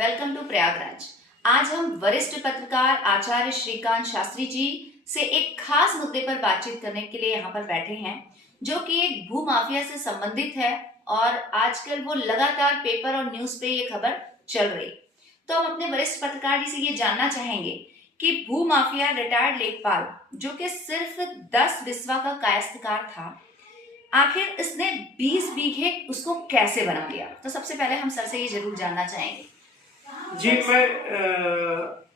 Welcome to Prayagraj. आज हम वरिष्ठ पत्रकार आचार्य श्रीकांत शास्त्री जी से एक खास मुद्दे पर बातचीत करने के लिए यहाँ पर बैठे हैं, जो कि एक भू माफिया से संबंधित है और आजकल वो लगातार पेपर और न्यूज पे ये खबर चल रही। तो हम अपने वरिष्ठ पत्रकार जी से ये जानना चाहेंगे कि भू माफिया रिटायर्ड लेखपाल, जो कि सिर्फ 10 बिस्वा का कायस्थकार था, आखिर इसने 20 बीघे उसको कैसे बना लिया। तो सबसे पहले हम सर से ये जरूर जानना चाहेंगे। जी, मैं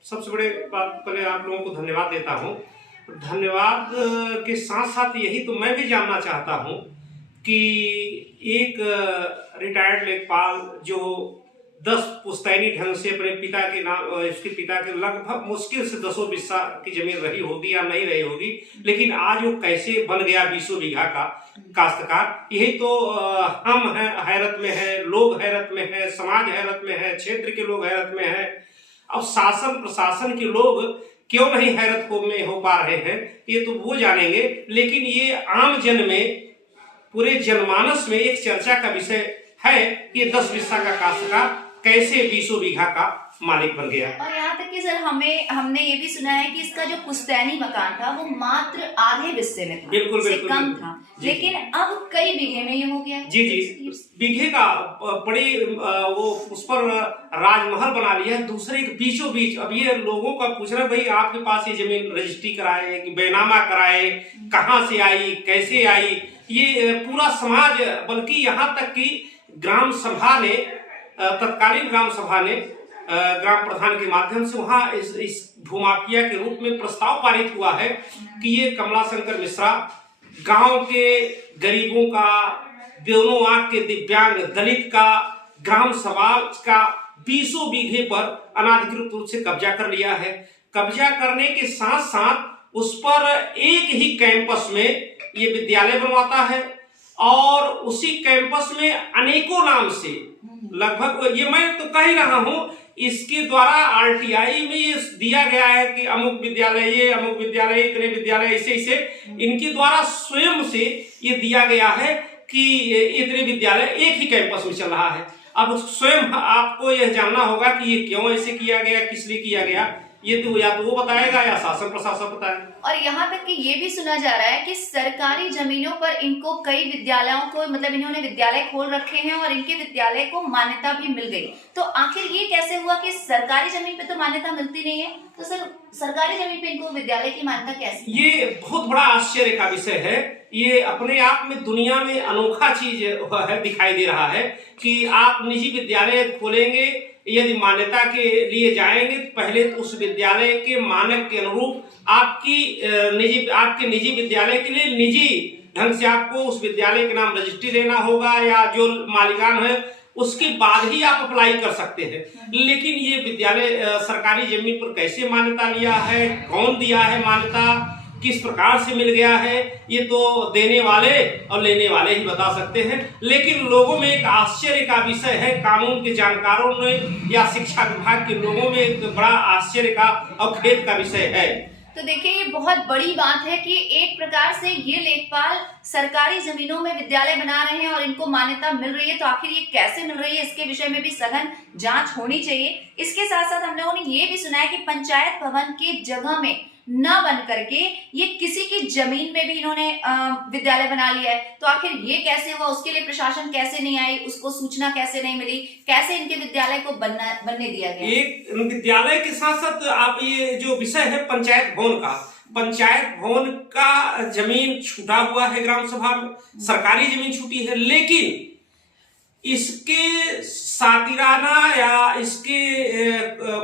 सबसे बड़े बात पहले आप लोगों को धन्यवाद देता हूँ। धन्यवाद के साथ साथ यही तो मैं भी जानना चाहता हूँ कि एक रिटायर्ड लेखपाल जो 10 पुश्तैनी ढंग से अपने पिता के नाम, उसके पिता के लगभग मुश्किल से 10 बिस्सा की जमीन रही होगी या नहीं रही होगी, लेकिन आज वो कैसे बन गया 20 बीघा का काश्तकार, यही तो हम हैं हैरत में है, लोग हैरत में है, समाज हैरत में है, क्षेत्र के लोग हैरत में है। अब शासन प्रशासन के लोग क्यों नहीं हैरत में हो पा रहे हैं, ये तो वो जानेंगे। लेकिन ये आम जन में, पूरे जनमानस में एक चर्चा का विषय है कि ये 10 बिस्सा का काश्तकार कैसे 20 बीघा का मालिक बन गया। और यहाँ तक कि सर हमने ये भी सुना है कि इसका जो पुश्तैनी मकान था वो मात्र आधे बिस्से में था, बिल्कुल कम था, लेकिन अब कई बीघे में ये हो गया। जी, बीघे का बड़ी वो उस पर राजमहल बना लिया है, दूसरे के बीचों बीच। अब ये लोगों का पूछना, भाई आपके पास ये जमीन रजिस्ट्री कराए कि बैनामा कराए, कहाँ से आई, कैसे आई, ये पूरा समाज, बल्कि यहाँ तक कि ग्राम सभा ने, तत्कालीन ग्राम सभा ने ग्राम प्रधान के माध्यम से वहां इस भूमाफिया के रूप में प्रस्ताव पारित हुआ है कि ये कमलाशंकर मिश्रा गांव के गरीबों का, दोनों आंख के दिव्यांग दलित का, ग्राम सभा का 20 बीघे पर अनाधिकृत रूप से कब्जा कर लिया है। कब्जा करने के साथ साथ उस पर एक ही कैंपस में ये विद्यालय बनवाता है और उसी कैंपस में अनेकों नाम से, लगभग ये मैं तो कह ही रहा हूं, इसके द्वारा आरटीआई में ये दिया गया है कि अमुक विद्यालय, ये अमुक विद्यालय, इतने विद्यालय, ऐसे इनके द्वारा स्वयं से ये दिया गया है कि इतने विद्यालय एक ही कैंपस में चल रहा है। अब स्वयं आपको यह जानना होगा कि ये क्यों ऐसे किया गया, किस लिए किया गया, ये तो या तो वो बताएगा या शासन प्रशासन बताएगा। और यहाँ तक कि ये भी सुना जा रहा है कि सरकारी जमीनों पर इनको कई विद्यालयों को, मतलब इन्होंने विद्यालय खोल रखे हैं और इनके विद्यालय को मान्यता भी मिल गई। तो आखिर ये कैसे हुआ कि सरकारी जमीन पे तो मान्यता मिलती नहीं है, तो सर सरकारी जमीन पे इनको विद्यालय की मान्यता कैसे? ये बहुत बड़ा आश्चर्य का विषय है। ये अपने आप में दुनिया में अनोखा चीज है, दिखाई दे रहा है कि आप निजी विद्यालय खोलेंगे, यदि मान्यता के लिए जाएंगे तो पहले तो उस विद्यालय के मानक के अनुरूप आपके निजी विद्यालय के लिए निजी ढंग से आपको उस विद्यालय के नाम रजिस्ट्री लेना होगा या जो मालिकान है उसके बाद ही आप अप्लाई कर सकते हैं। लेकिन ये विद्यालय सरकारी जमीन पर कैसे मान्यता लिया है, कौन दिया है मान्यता, किस प्रकार से मिल गया है, ये तो देने वाले और लेने वाले ही बता सकते हैं। लेकिन लोगों में एक आश्चर्य का विषय है, कानून के जानकारों में या शिक्षा विभाग के लोगों में एक बड़ा आश्चर्य का और खेद का विषय है। तो देखिए, ये बहुत बड़ी बात है कि एक प्रकार से ये लेखपाल सरकारी जमीनों में विद्यालय बना रहे हैं और इनको मान्यता मिल रही है। तो आखिर ये कैसे मिल रही है, इसके विषय में भी सघन जांच होनी चाहिए। इसके साथ साथ हम लोगों ने ये भी सुना है कि पंचायत भवन की जगह में न बन करके ये किसी की जमीन में भी इन्होंने विद्यालय बना लिया है। तो आखिर ये कैसे हुआ, उसके लिए प्रशासन कैसे नहीं आई, उसको सूचना कैसे नहीं मिली, कैसे इनके विद्यालय को बनने दिया गया? एक विद्यालय के साथ साथ आप ये जो विषय है पंचायत भवन का, पंचायत भवन का जमीन छूटा हुआ है ग्राम सभा में, सरकारी जमीन छूटी है, लेकिन इसके सातिराना या इसके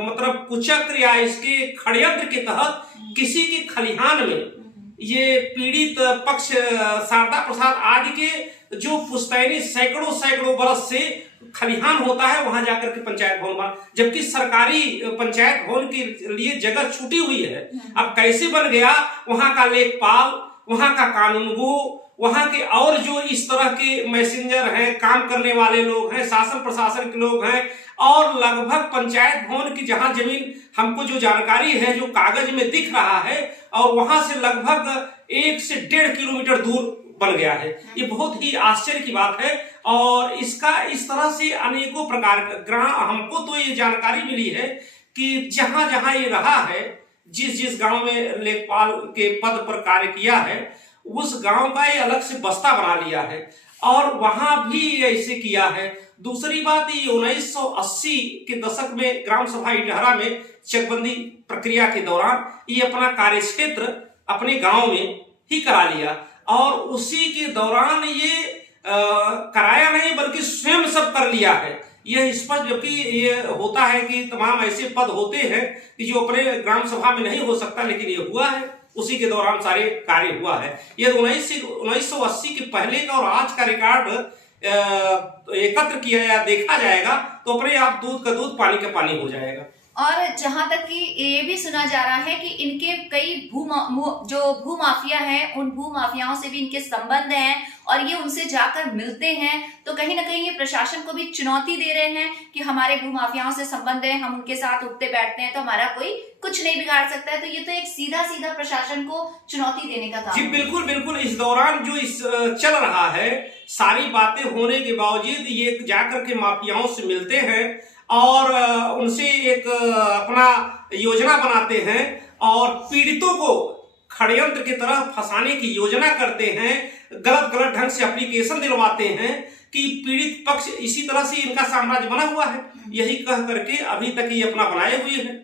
मतलब कुचक्र या इसके षड्यंत्र के तहत किसी के खलिहान में ये पीड़ित पक्ष शारदा प्रसाद आदि के जो पुश्तैनी सैकड़ों बरस से खलिहान होता है, वहां जाकर के पंचायत भवन बना, जबकि सरकारी पंचायत भवन के लिए जगह छूटी हुई है। अब कैसे बन गया, वहां का लेखपाल, वहां का कानूनगो, वहां के और जो इस तरह के मैसेंजर हैं, काम करने वाले लोग हैं, शासन प्रशासन के लोग हैं, और लगभग पंचायत भवन की जहां जमीन हमको जो जानकारी है, जो कागज में दिख रहा है, और वहां से लगभग 1 से 1.5 किलोमीटर दूर बन गया है। ये बहुत ही आश्चर्य की बात है। और इसका इस तरह से अनेकों प्रकार का ग्राम, हमको तो ये जानकारी मिली है कि जहां जहां ये रहा है, जिस जिस गांव में लेखपाल के पद पर कार्य किया है, उस गांव का ये अलग से बस्ता बना लिया है और वहां भी ऐसे किया है। दूसरी बात, ये 1980 के दशक में ग्राम सभा इटहरा में चकबंदी प्रक्रिया के दौरान ये अपना कार्यक्षेत्र अपने गांव में ही करा लिया और उसी के दौरान ये कराया नहीं बल्कि स्वयं सब कर लिया है। यह स्पष्ट, जबकि ये होता है कि तमाम ऐसे पद होते हैं कि जो अपने ग्राम सभा में नहीं हो सकता, लेकिन ये हुआ है, उसी के दौरान सारे कार्य हुआ है। ये 1980 के पहले का और आज का रिकॉर्ड एकत्र किया या देखा जाएगा तो अपने आप दूध का दूध पानी का पानी हो जाएगा। और जहां तक कि ये भी सुना जा रहा है कि इनके कई जो भूमाफिया हैं, उन भूमाफियाओं से भी इनके संबंध हैं और ये उनसे जाकर मिलते हैं, तो कहीं ना कहीं ये प्रशासन को भी चुनौती दे रहे हैं कि हमारे भूमाफियाओं से संबंध है, हम उनके साथ उठते बैठते हैं तो हमारा कोई कुछ नहीं बिगाड़ सकता है। तो ये तो एक सीधा सीधा प्रशासन को चुनौती देने का काम। जी बिल्कुल बिल्कुल। इस दौरान जो चल रहा है, सारी बातें होने के बावजूद ये जाकर के माफियाओं से मिलते हैं और उनसे एक अपना योजना बनाते हैं और पीड़ितों को षड्यंत्र की तरह फंसाने की योजना करते हैं, गलत गलत ढंग से एप्लीकेशन दिलवाते हैं कि पीड़ित पक्ष, इसी तरह से इनका साम्राज्य बना हुआ है। यही कह करके अभी तक ये अपना बनाए हुए हैं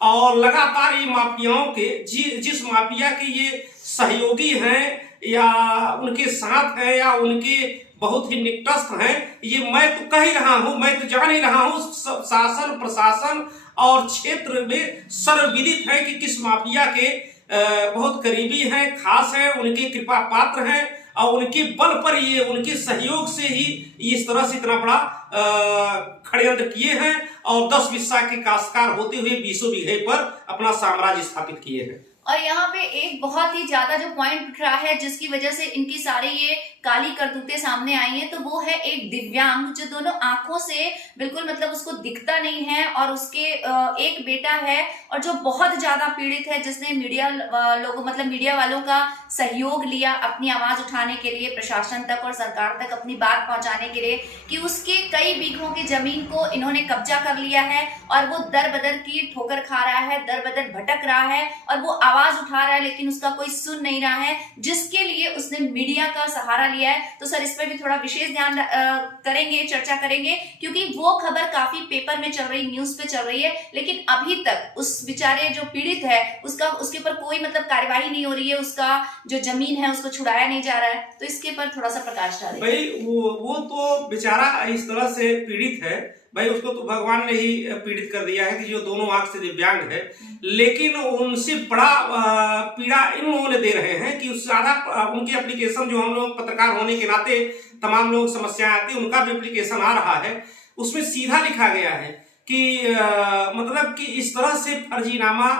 और लगातार ये माफियाओं के जिस माफिया के ये सहयोगी हैं या उनके साथ हैं या उनके बहुत ही निकटस्थ हैं, ये मैं तो कह ही रहा हूं, मैं तो जान ही रहा हूं, शासन प्रशासन और क्षेत्र में सर्वविदित है कि किस माफिया के बहुत करीबी हैं, खास हैं, उनके कृपा पात्र हैं और उनके बल पर ये, उनके सहयोग से ही इस तरह से इतना बड़ा षड्यंत्र किए हैं और 10 बिस्सा के काश्तकार होते हुए 20 बीघे पर अपना साम्राज्य स्थापित किए हैं। और यहाँ पे एक बहुत ही ज्यादा जो पॉइंट उठ रहा है जिसकी वजह से इनकी सारी ये काली करतूतें सामने आई हैं, तो वो है एक दिव्यांग जो दोनों आंखों से बिल्कुल मतलब उसको दिखता नहीं है और उसके एक बेटा है और जो बहुत ज्यादा पीड़ित है, जिसने मीडिया लोगों मतलब मीडिया वालों का सहयोग लिया अपनी आवाज उठाने के लिए, प्रशासन तक और सरकार तक अपनी बात पहुंचाने के लिए कि उसके कई बीघों की जमीन को इन्होंने कब्जा कर लिया है और वो दर बदर की ठोकर खा रहा है, दर बदर भटक रहा है और वो आवाज उठा रहा है लेकिन उसका कोई सुन नहीं रहा है, जिसके लिए उसने मीडिया का सहारा लिया है। तो सर इस पर भी थोड़ा विशेष ध्यान करेंगे, चर्चा करेंगे, क्योंकि वो खबर काफी पेपर में चल रही, न्यूज पे चल रही है, लेकिन अभी तक उस बेचारे जो पीड़ित है उसके ऊपर कोई मतलब कार्यवाही नहीं हो रही है, उसका जो जमीन है उसको छुड़ाया नहीं जा रहा है। तो इसके ऊपर थोड़ा सा प्रकाश डालें। भाई वो तो बेचारा इस तरह से पीड़ित है, भाई उसको तो भगवान ने ही पीड़ित कर दिया है कि जो दोनों आंख से दिव्यांग है, लेकिन उनसे बड़ा पीड़ा इन लोगों ने दे रहे हैं कि ज्यादा उनकी एप्लीकेशन, जो हम लोग पत्रकार होने के नाते तमाम लोग समस्याएं आती है, उनका भी एप्लीकेशन आ रहा है, उसमें सीधा लिखा गया है कि मतलब कि इस तरह से फर्जीनामा,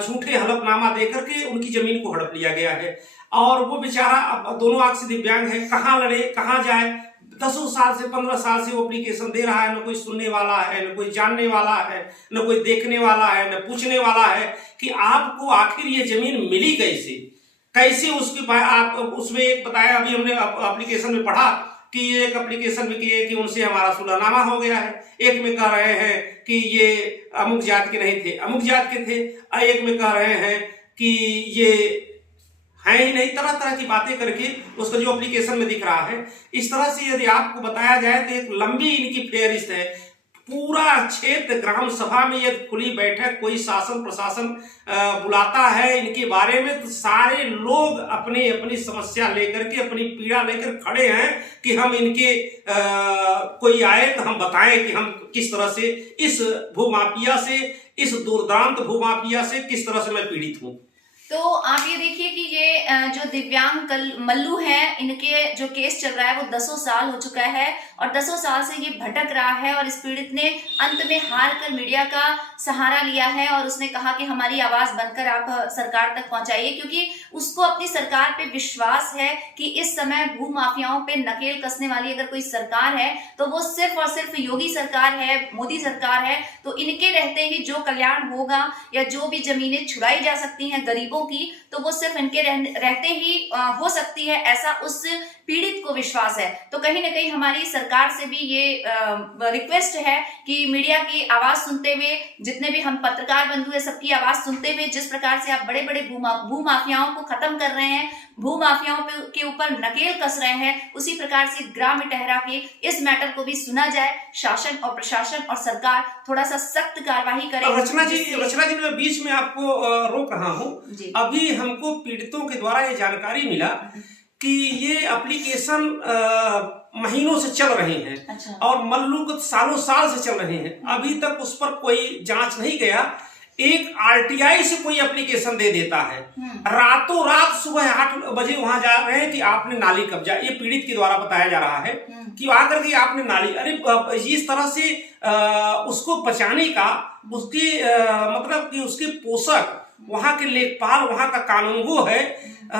झूठे हलफनामा देकर के उनकी जमीन को हड़प लिया गया है और वो बेचारा दोनों आंख से दिव्यांग है, कहाँ लड़े कहाँ जाए। 10 साल से 15 साल से वो एप्लीकेशन दे रहा है, न कोई सुनने वाला है, न कोई जानने वाला है, न कोई देखने वाला है, न पूछने वाला है कि आपको आखिर ये जमीन मिली कैसे उसके आप उसमें एक बताया, अभी हमने एप्लीकेशन में पढ़ा कि एक एप्लीकेशन में किए कि उनसे हमारा सुलहनामा हो गया है, एक में कह रहे हैं कि ये अमुक जात के नहीं थे, अमुक जात के थे, एक में कह रहे हैं कि ये है ही नहीं, तरह तरह की बातें करके उसका जो एप्लीकेशन में दिख रहा है। इस तरह से यदि आपको बताया जाए तो एक लंबी इनकी फेहरिस्त है। पूरा क्षेत्र ग्राम सभा में यदि खुली बैठक कोई शासन प्रशासन बुलाता है इनके बारे में, तो सारे लोग अपनी अपनी समस्या लेकर के, अपनी पीड़ा लेकर खड़े हैं कि हम इनके कोई आए तो हम बताएं कि हम किस तरह से इस भूमाफिया से, इस दुर्दांत भूमाफिया से किस तरह से मैं पीड़ित हूँ। तो आप ये देखिए कि ये जो दिव्यांग मल्लू हैं, इनके जो केस चल रहा है वो 10 साल हो चुका है और 10 साल से ये भटक रहा है और इस पीड़ित ने अंत में हार कर मीडिया का सहारा लिया है और उसने कहा कि हमारी आवाज बनकर आप सरकार तक पहुंचाइए, क्योंकि उसको अपनी सरकार पे विश्वास है कि इस समय भू माफियाओं पे नकेल कसने वाली अगर कोई सरकार है तो वो सिर्फ और सिर्फ योगी सरकार है, मोदी सरकार है। तो इनके रहते ही जो कल्याण होगा या जो भी जमीनें छुड़ाई जा सकती हैं गरीबों गरीबों की, तो वो सिर्फ इनके रहते ही हो सकती है, ऐसा उस पीड़ित को विश्वास है। तो कहीं ना कहीं हमारी सरकार से भी ये रिक्वेस्ट है कि मीडिया की आवाज सुनते हुए, जितने भी हम पत्रकार बंधु है, सबकी आवाज सुनते हुए, जिस प्रकार से आप बड़े बड़े भूमाफियाओं को खत्म कर रहे हैं, भूमाफियाओं के ऊपर नकेल कस रहे हैं, उसी प्रकार से ग्राम में ठहरा के इस मैटर को भी सुना जाए। शासन और प्रशासन और सरकार थोड़ा सा सख्त कार्रवाई करे। रचना जी मैं बीच में आपको रोक रहा हूँ। अभी हमको पीड़ितों के द्वारा ये जानकारी मिला कि ये एप्लीकेशन महीनों से चल रहे हैं। अच्छा। और मल्लू सालों साल से चल रहे हैं, अभी तक उस पर कोई जांच नहीं गया। एक आरटीआई से कोई एप्लीकेशन दे देता है, रातों रात सुबह 8 बजे वहां जा रहे हैं कि आपने नाली कब्जा, ये पीड़ित के द्वारा बताया जा रहा है कि आकर के आपने नाली, अरे इस तरह से उसको बचाने का, उसकी मतलब कि उसके पोषक, वहां के लेखपाल, वहां का कानूनगो है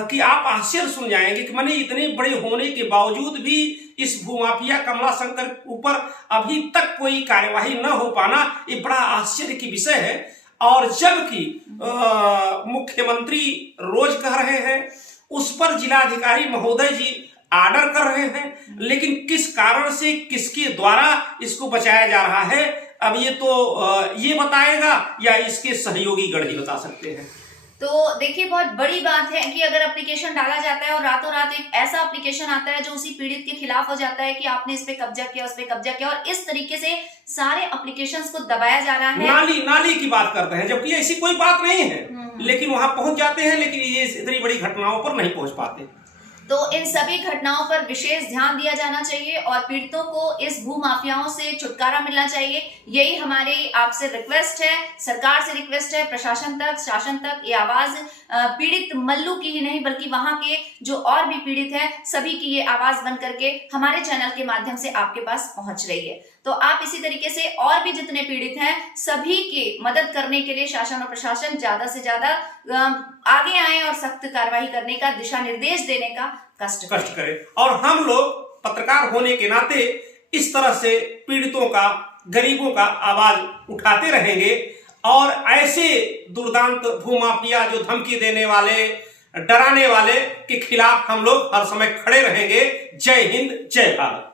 कि आप आश्चर्य सुन जाएंगे कि माने इतने बड़े होने के बावजूद भी इस भूमाफिया कमला शंकर ऊपर अभी तक कोई कार्यवाही न हो पाना, ये बड़ा आश्चर्य की विषय है। और जबकि मुख्यमंत्री रोज कह रहे हैं, उस पर जिलाधिकारी महोदय जी आर्डर कर रहे हैं, लेकिन किस कारण से, किसके द्वारा इसको बचाया जा रहा है, अब ये तो ये बताएगा या इसके सहयोगी गण ही बता सकते हैं। तो देखिए, बहुत बड़ी बात है कि अगर एप्लीकेशन डाला जाता है और रातों रात एक ऐसा एप्लीकेशन आता है जो उसी पीड़ित के खिलाफ हो जाता है कि आपने इस पे कब्जा किया, उस पे कब्जा किया, और इस तरीके से सारे एप्लीकेशंस को दबाया जा रहा है। नाली की बात करते हैं, जबकि ऐसी कोई बात नहीं है, लेकिन वहां पहुंच जाते हैं, लेकिन ये इतनी बड़ी घटनाओं पर नहीं पहुंच पाते। तो इन सभी घटनाओं पर विशेष ध्यान दिया जाना चाहिए और पीड़ितों को इस भूमाफियाओं से छुटकारा मिलना चाहिए। यही हमारी आपसे रिक्वेस्ट है, सरकार से रिक्वेस्ट है, प्रशासन तक, शासन तक ये आवाज पीड़ित मल्लू की ही नहीं बल्कि वहां के जो और भी पीड़ित हैं, सभी की ये आवाज बन करके हमारे चैनल के माध्यम से आपके पास पहुंच रही है। तो आप इसी तरीके से और भी जितने पीड़ित हैं, सभी की मदद करने के लिए शासन और प्रशासन ज्यादा से ज्यादा आगे आए और सख्त कार्रवाई करने का, दिशा निर्देश देने का कष्ट करे। और हम लोग पत्रकार होने के नाते इस तरह से पीड़ितों का, गरीबों का आवाज उठाते रहेंगे और ऐसे दुर्दांत भूमाफिया जो धमकी देने वाले, डराने वाले के खिलाफ हम लोग हर समय खड़े रहेंगे। जय हिंद, जय भारत।